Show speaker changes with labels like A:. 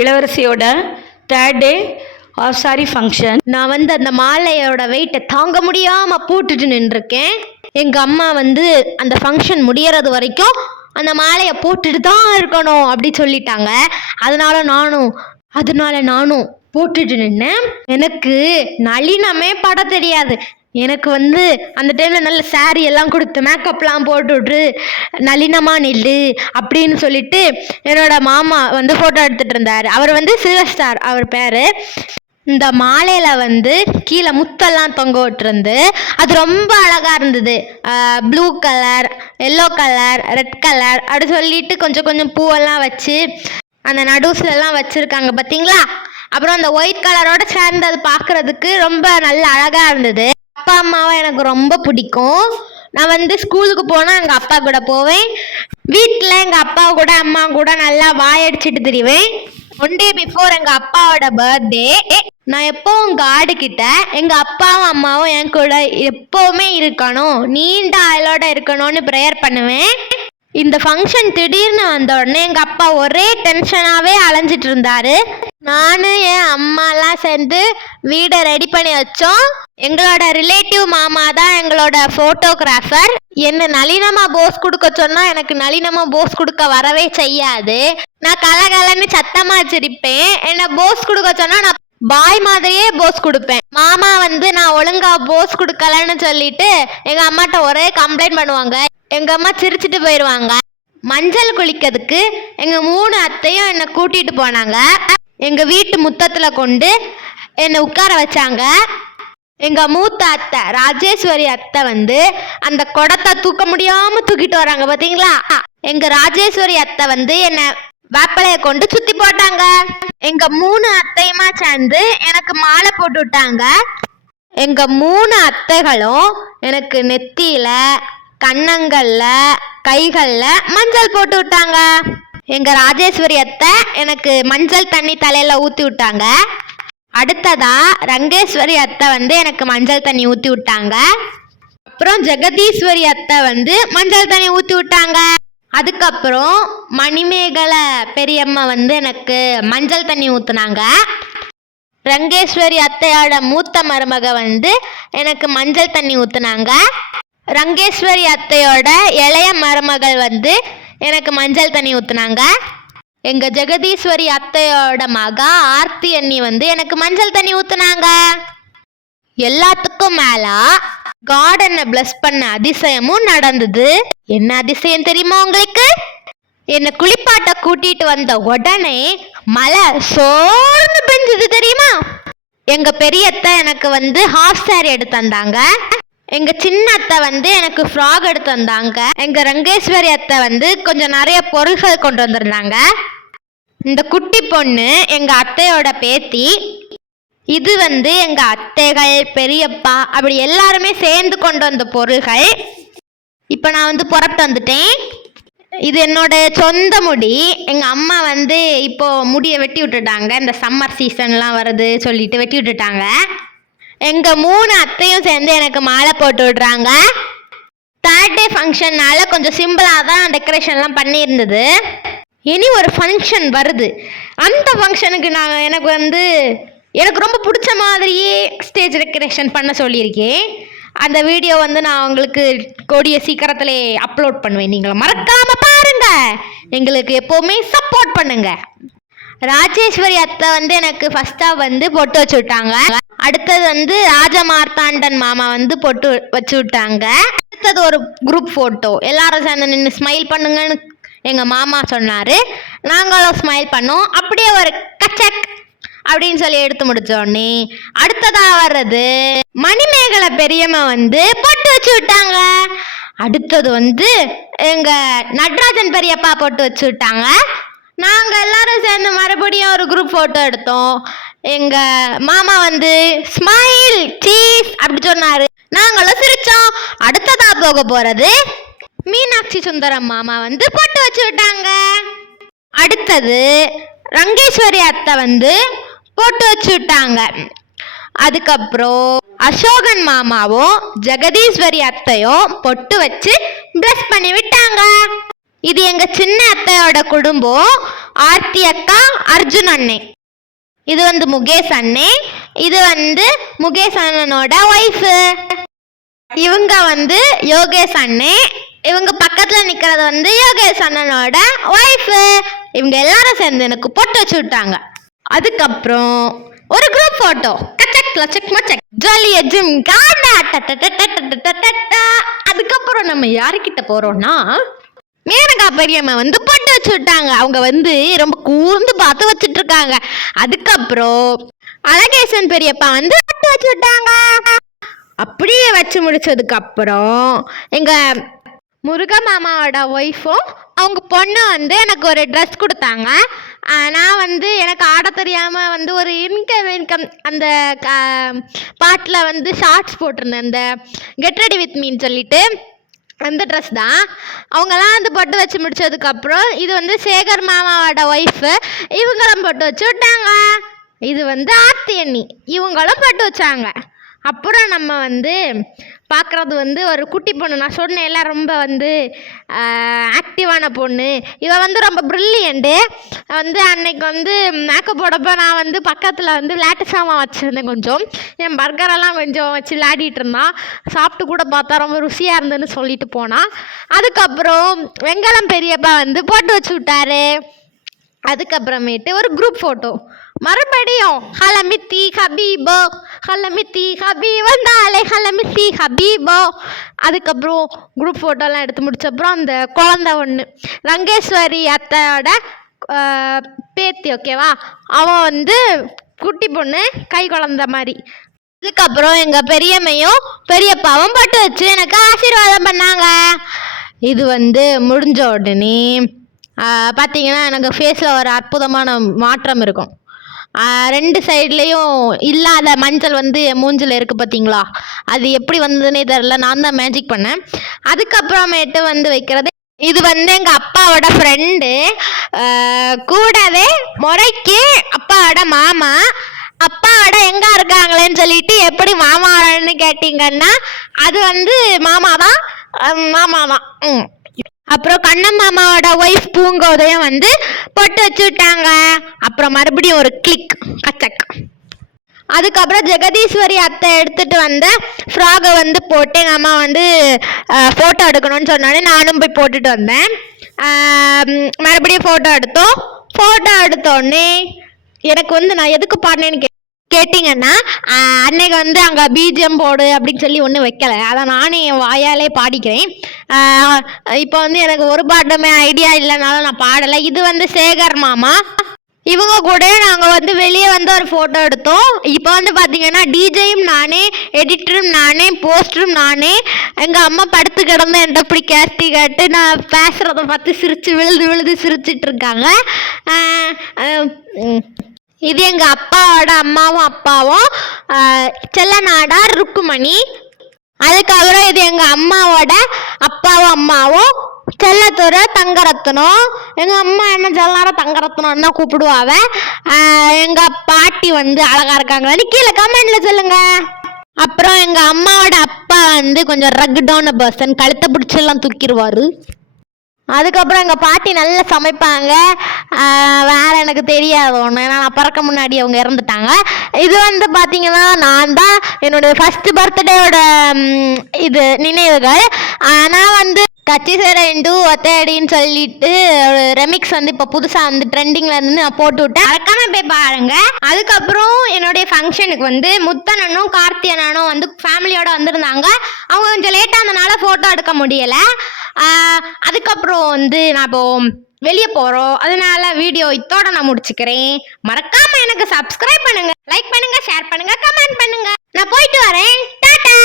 A: இளவரசியோட third day of sari function
B: நான் வந்து அந்த மாலையோட வெயிட்டை தாங்க முடியாமல் போட்டுட்டு நின்றுருக்கேன். எங்கள் அம்மா வந்து அந்த ஃபங்க்ஷன் முடியறது வரைக்கும் அந்த மாலையை போட்டுட்டு தான் இருக்கணும் அப்படி சொல்லிட்டாங்க. அதனால நானும் அதனால நானும் போட்டுட்டு நின்னேன். எனக்கு நளினமே பட தெரியாது. எனக்கு வந்து அந்த டைமில் நல்ல saree எல்லாம் கொடுத்து மேக்கப்லாம் போட்டுவிட்டு நளினமாக நில்லு அப்படின்னு சொல்லிட்டு என்னோட மாமா வந்து ஃபோட்டோ எடுத்துகிட்டு இருந்தார். அவர் வந்து சில்வர் ஸ்டார் அவர் பேர். இந்த மாலையில் வந்து கீழே முத்தெல்லாம் தொங்க விட்டுருந்து அது ரொம்ப அழகாக இருந்தது. Blue colour yellow colour red colour அப்படி சொல்லிட்டு கொஞ்சம் கொஞ்சம் பூவெல்லாம் வச்சு அந்த நடுசுலலாம் வச்சுருக்காங்க. பார்த்தீங்களா அப்புறம் அந்த ஒயிட் கலரோட சேர்ந்து அது பார்க்குறதுக்கு ரொம்ப நல்ல அழகாக இருந்தது. அப்பா அம்மாவை எனக்கு ரொம்ப பிடிக்கும். நான் வந்து ஸ்கூலுக்கு போனால் எங்கள் அப்பா கூட போவேன். வீட்டில் எங்கள் அப்பா கூட அம்மா கூட நல்லா வாயடிச்சிட்டு திரிவேன். ஒன் டே பிஃபோர் எங்கள் அப்பாவோட பர்த்டே நான் எப்பவும் காடு கிட்ட எங்கள் அப்பாவும் அம்மாவும் என் கூட எப்போவுமே இருக்கணும். நீண்ட ஆயுளோட இருக்கணும்னு ப்ரேயர் பண்ணுவேன். இந்த ஃபங்க்ஷன் திடீர்னு வந்த உடனே எங்கள் அப்பா ஒரே டென்ஷனாகவே அலைஞ்சிட்டு இருந்தாரு. நானும் என் அம்மாலாம் சேர்ந்து வீடை ரெடி பண்ணி வச்சோம். எங்களோட ரிலேட்டிவ் மாமா தான் எங்களோட ஃபோட்டோகிராஃபர் என்ன நளினமா போஸ் கொடுக்க சொன்னா எனக்கு நளினமா போஸ் கொடுக்க வரவே செய்யாது. நான் கலகலன்னு சத்தமா வச்சிருப்பேன் என்ன போஸ் கொடுக்க சொன்னா நான் பாய் மாதிரியே போஸ் கொடுப்பேன். மாமா வந்து நான் ஒழுங்கா போஸ் கொடுக்கலன்னு சொல்லிட்டு எங்க அம்மாட்ட ஒரே கம்ப்ளைண்ட் பண்ணுவாங்க. எங்க அம்மா சிரிச்சிட்டு போயிடுவாங்க மஞ்சள் குளிக்கிறதுக்கு எங்க மூணு அத்தையும் என்னை கூட்டிட்டு போனாங்க. எங்கள் வீட்டு முத்தத்தில் கொண்டு என்னை உட்கார வச்சாங்க. எங்கள் மூத்த அத்தை ராஜேஸ்வரி அத்தை வந்து அந்த குடத்தை தூக்க முடியாமல் தூக்கிட்டு வராங்க பார்த்தீங்களா எங்கள் ராஜேஸ்வரி அத்தை வந்து என்னை வேப்பலைய கொண்டு சுற்றி போட்டாங்க. எங்கள் மூணு அத்தையுமா சேர்ந்து எனக்கு மாலை போட்டு விட்டாங்க. எங்கள் மூணு அத்தைகளும் எனக்கு நெத்தியில் கன்னங்களில் கைகளில் மஞ்சள் போட்டு விட்டாங்க. எங்கள் ராஜேஸ்வரி அத்தை எனக்கு மஞ்சள் தண்ணி தலையில் ஊற்றி விட்டாங்க. அடுத்ததா ரங்கேஸ்வரி அத்தை வந்து எனக்கு மஞ்சள் தண்ணி ஊற்றி விட்டாங்க. அப்புறம் ஜெகதீஸ்வரி அத்தை வந்து மஞ்சள் தண்ணி ஊற்றி விட்டாங்க. அதுக்கப்புறம் மணிமேகலை பெரியம்மா வந்து எனக்கு மஞ்சள் தண்ணி ஊற்றுனாங்க ரங்கேஸ்வரி அத்தையோட மூத்த மருமக வந்து எனக்கு மஞ்சள் தண்ணி ஊற்றுனாங்க ரங்கேஸ்வரி அத்தையோட இளைய மருமகள் வந்து எனக்கு மஞ்சள் தண்ணி ஊற்றுனாங்க எங்கள் ஜெகதீஸ்வரி அத்தையோட மகா ஆர்த்தி அண்ணி வந்து எனக்கு மஞ்சள் தண்ணி ஊற்றுனாங்க எல்லாத்துக்கும் மேல கார்டனை பிளஸ் பண்ண அதிசயமும் நடந்தது. என்ன அதிசயம் தெரியுமா உங்களுக்கு? என்னை குளிப்பாட்ட கூட்டிட்டு வந்த உடனே மழை சோர்ந்து பெஞ்சது தெரியுமா? எங்க பெரியத்த எனக்கு வந்து ஹாஃப் சாரி எடுத்து தந்தாங்க. எங்க சின்ன அத்தை வந்து எனக்கு ஃப்ராக் எடுத்து வந்தாங்க எங்க ரங்கேஸ்வரி அத்தை வந்து கொஞ்சம் நிறைய பொருள்கள் கொண்டு வந்திருந்தாங்க. இந்த குட்டி பொண்ணு எங்க அத்தையோட பேத்தி இது வந்து எங்க அத்தைகள் பெரியப்பா அப்படி எல்லாருமே சேர்ந்து கொண்டு வந்த பொருள்கள். இப்போ நான் வந்து புறப்பட்டு வந்துட்டேன். இது என்னோட சொந்த முடி. எங்க அம்மா வந்து இப்போ முடியை வெட்டி விட்டுட்டாங்க. இந்த சம்மர் சீசன்லாம் வருது சொல்லிட்டு வெட்டி விட்டுட்டாங்க. எங்க மூணு அத்தையும் சேர்ந்து எனக்கு மாலை போட்டு விடுறாங்க. தேர்ட் டே ஃபங்க்ஷன்னால கொஞ்சம் சிம்பிளாக தான் டெக்கரேஷன்லாம் பண்ணியிருந்தது. இனி ஒரு ஃபங்க்ஷன் வருது. அந்த ஃபங்க்ஷனுக்கு நான் எனக்கு வந்து எனக்கு ரொம்ப பிடிச்ச மாதிரியே ஸ்டேஜ் டெக்கரேஷன் பண்ண சொல்லியிருக்கேன். அந்த வீடியோ வந்து நான் உங்களுக்கு கூடிய சீக்கிரத்திலே அப்லோட் பண்ணுவேன். நீங்கள் மறக்காம பாருங்க. எங்களுக்கு எப்போவுமே சப்போர்ட் பண்ணுங்க. ராஜேஸ்வரி அத்தை வந்து எனக்கு ஃபர்ஸ்ட்டாக வந்து பொட்டு வச்சு விட்டாங்க. அடுத்தது வந்து ராஜமார்த்தாண்டன் மாமா வந்து பொட்டு வச்சு விட்டாங்க. அடுத்தது ஒரு குரூப் ஃபோட்டோ எல்லாரும் சேர்ந்து நின்று ஸ்மைல் பண்ணுங்கன்னு எங்கள் மாமா சொன்னார். நாங்களும் ஸ்மைல் பண்ணோம். அப்படியே ஒரு கச்சக் அப்படின்னு சொல்லி எடுத்து முடிச்சோடனே அடுத்ததாக அடுத்ததா வர்றது மணிமேகலை பெரியம்மா வந்து பொட்டு வச்சு விட்டாங்க. அடுத்தது வந்து எங்க நட்ராஜன் பெரியப்பா பொட்டு வச்சு விட்டாங்க. நாங்கள் எல்லாரும் சேர்ந்து மறுபடியும் ஒரு குரூப் ஃபோட்டோ எடுத்தோம். எங்க மாமா வந்து ஸ்மைல் சீஸ் அப்படி சொன்னாரு. நாங்களும் சிரிச்சோம் அடுத்ததா போக போறது மீனாட்சி சுந்தரம் மாமா வந்து பொட்டு வச்சு விட்டாங்க அடுத்தது ரங்கேஸ்வரி அத்தை வந்து போட்டு வச்சு விட்டாங்க அதுக்கப்புறம் அசோகன் மாமாவும் ஜெகதீஸ்வரி அத்தையும் பொட்டு வச்சு ப்ளஸ் பண்ணி விட்டாங்க. இது எங்க சின்ன அத்தையோட குடும்பம் ஆர்த்தி அக்கா அர்ஜுன் அண்ணே. இது வந்து முகேஷ் அண்ணே இது வந்து முகேஷ் அண்ணனோட ஒய்ஃபு இவங்க வந்து யோகேஷ் அண்ணே இவங்க பக்கத்துல நிக்கிறது வந்து யோகேஷ் அண்ணனோட ஒய்ஃபு இவங்க எல்லாரும் சேர்ந்து எனக்கு பொட்டு வச்சு விட்டாங்க அதுக்கப்புறம் ஒரு குரூப் போட்டோ கச்சக் ஜிம் காண்டா அதுக்கப்புறம் நம்ம யாருக்கிட்ட போறோம்னா மேனகா பெரியம்மா வந்து பொட்டு வச்சு விட்டாங்க அவங்க வந்து ரொம்ப கூர்ந்து பார்த்து வச்சுட்டு இருக்காங்க அதுக்கப்புறம் அழகேசன் பெரியப்பா வந்து பொட்டு வச்சு விட்டாங்க அப்படியே வச்சு முடிச்சதுக்கு அப்புறம் எங்க முருக மாமாவோட ஒய்ஃபும் அவங்க பொண்ணு வந்து எனக்கு ஒரு ட்ரெஸ் கொடுத்தாங்க. நான் வந்து எனக்கு ஆட தெரியாமல் வந்து ஒரு இன்கம் இன்கம் அந்த பாட்டில் வந்து ஷார்ட்ஸ் போட்டிருந்தேன். அந்த கெட் ரெடி வித் மீன் சொல்லிட்டு. அந்த ட்ரெஸ் தான். அவங்கெல்லாம் வந்து பொட்டு வச்சு முடிச்சதுக்கப்புறம் இது வந்து சேகர் மாமாவோட ஒய்ஃபு இவங்களும் பொட்டு வச்சு விட்டாங்க. இது வந்து ஆர்த்தி அண்ணி. இவங்களும் பொட்டு வச்சாங்க. அப்புறம் நம்ம வந்து பார்க்குறது வந்து ஒரு குட்டி பொண்ணு. நான் சொன்னேன் எல்லாம் ரொம்ப வந்து ஆக்டிவான பொண்ணு. இவ வந்து ரொம்ப ப்ரில்லியண்ட்டு வந்து அன்னைக்கு வந்து மேக்கப் போடப்போ நான் வந்து பக்கத்தில் வந்து விளையாட்டு சாமான் வச்சுருந்தேன் கொஞ்சம். என் பர்கரெல்லாம் கொஞ்சம் வச்சு விளையாடிட்டு இருந்தான். சாப்பிட்டு கூட பார்த்தா ரொம்ப ருசியாக இருந்ததுன்னு சொல்லிட்டு போனான் அதுக்கப்புறம் வெங்கலம் பெரியப்பா வந்து போட்டு வச்சு விட்டாரு. அதுக்கப்புறமேட்டு ஒரு குரூப் ஃபோட்டோ மறுபடியும் ஹலமித்தி ஹபீபோ ஹலமித்தி ஹபீ வந்தாலே ஹலமித்தி ஹபீபோ. அதுக்கப்புறம் குரூப் ஃபோட்டோலாம் எடுத்து முடிச்சப்புறம் அந்த குழந்த ஒன்று ரங்கேஸ்வரி அத்தையோட பேத்தி ஓகேவா அவன் வந்து குட்டி பொண்ணு கை குழந்த மாதிரி. இதுக்கப்புறம் எங்கள் பெரியம்மையும் பெரியப்பாவும் பட்டு வச்சு எனக்கு ஆசீர்வாதம் பண்ணாங்க. இது வந்து முடிஞ்ச உடனே பார்த்தீங்கன்னா எனக்கு ஃபேஸில் ஒரு அற்புதமான மாற்றம் இருக்கும். ரெண்டு சைட்லேயும் இல்லாத மஞ்சள் வந்து மூஞ்சில் இருக்குது பார்த்தீங்களா அது எப்படி வந்ததுன்னே தெரில நான் தான் மேஜிக் பண்ணேன். அதுக்கப்புறமேட்டு வந்து வைக்கிறது இது வந்து எங்கள் அப்பாவோட ஃப்ரெண்டு கூடவே முறைக்கு அப்பாவோட மாமா. அப்பாவோட எங்கே இருக்காங்களேன்னு சொல்லிட்டு எப்படி மாமான்னு கேட்டிங்கன்னா அது வந்து மாமா தான் மாமா தான் ம். அப்புறம் கண்ணன் மாமாவோட ஒய்ஃப் பூங்கோதையும் வந்து பொட்டு வச்சு விட்டாங்க அப்புறம் மறுபடியும் ஒரு கிளிக் கச்சக் அதுக்கப்புறம் ஜெகதீஸ்வரி அத்தை எடுத்துட்டு வந்த ஃப்ராகை வந்து போட்டு எங்கள் அம்மா வந்து ஃபோட்டோ எடுக்கணும்னு சொன்னோடனே நானும் போய் போட்டுட்டு வந்தேன். மறுபடியும் ஃபோட்டோ எடுத்தோம். ஃபோட்டோ எடுத்தோடனே எனக்கு வந்து நான் எதுக்கு பாடினேன்னு கேட்டிங்கன்னா அன்னைக்கு வந்து அங்கே பிஜிஎம் போடு அப்படின்னு சொல்லி ஒன்றும் வைக்கல. அதை நானே என் வாயாலே பாடிக்கிறேன். இப்போ வந்து எனக்கு ஒரு பாட்டுமே ஐடியா இல்லைனாலும் நான் பாடலை. இது வந்து சேகர் மாமா. இவங்க கூட நாங்கள் வந்து வெளியே வந்து ஒரு ஃபோட்டோ எடுத்தோம். இப்போ வந்து பார்த்தீங்கன்னா டிஜேயும் நானே எடிட்டரும் நானே போஸ்டரும் நானே எங்கள் அம்மா படுத்து கிடந்து என்கிட்ட இப்படி கேஸ்டி கேட்டு நான் பேசுகிறத பார்த்து சிரித்து விழுது விழுது சிரிச்சிட்டு இருக்காங்க. இது எங்கள் அப்பாவோட அம்மாவும் அப்பாவும் ஆஹ் செல்ல ருக்குமணி. அதுக்கப்புறம் இது எங்கள் அம்மாவோட அப்பாவும் அம்மாவும் செல்லத்தூர் தங்கரத்னம். எங்கள் அம்மா என்ன செல்லாரம் தங்கரத்னம் தான் கூப்பிடுவாவ எங்கள் பாட்டி வந்து அழகா இருக்காங்களான்னு கீழே கமெண்ட்ல சொல்லுங்க. அப்புறம் எங்கள் அம்மாவோட அப்பா வந்து கொஞ்சம் ரக்குடான பர்சன் கழுத்தை பிடிச்செல்லாம் தூக்கிடுவாரு. அதுக்கப்புறம் எங்கள் பாட்டி நல்லா சமைப்பாங்க. வேறு எனக்கு தெரியாது ஒன்று நான் பிறக்க முன்னாடி அவங்க இறந்துட்டாங்க. இது வந்து பார்த்திங்கன்னா நான் தான் என்னோட ஃபஸ்ட்டு பர்த்டேயோட இது நினைவுகள். ஆனால் வந்து கச்சி சேர இண்டு ஒத்தையடின்னு சொல்லிட்டு ஒரு ரெமிக்ஸ் வந்து இப்போ புதுசாக வந்து ட்ரெண்டிங்கில் இருந்து நான் போட்டு விட்டேன். மறக்காம போய் பாருங்க. அதுக்கப்புறம் என்னுடைய ஃபங்க்ஷனுக்கு வந்து முத்தனனும் கார்த்தியனனும் வந்து ஃபேமிலியோட வந்திருந்தாங்க. அவங்க கொஞ்சம் லேட்டாக இருந்தனால ஃபோட்டோ எடுக்க முடியலை. அதுக்கப்புறம் வந்து நான் இப்போ வெளியே போகிறோம் அதனால வீடியோ இத்தோட நான் முடிச்சுக்கிறேன். மறக்காம எனக்கு சப்ஸ்கிரைப் பண்ணுங்க. லைக் பண்ணுங்க ஷேர் பண்ணுங்க கமெண்ட் பண்ணுங்க. நான் போயிட்டு வரேன். டாடா!